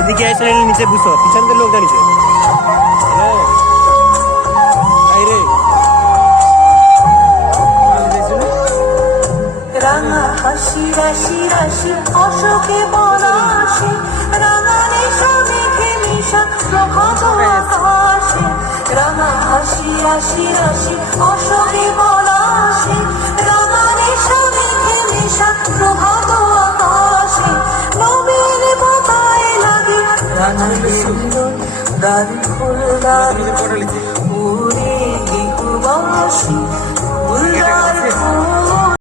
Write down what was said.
এদিকে এসে নিচে বুঝো, পিছন থেকে লোক দাঁড়িয়েছে। রাঙা হাসি রাশি রাশি অশোকে পলাশে, রাঙা নেশা মেঘে মিশা প্রভাত আকাশে। রাঙা হাসি রাশি রাশি অশোকে পলাশে, রাঙা নেশা মেঘে মিশা প্রভাত আকাশে। নবীন পাতায় লাগে রাঙার সুন্দর দারি ফুল দারি, ওরে গৃহবাসী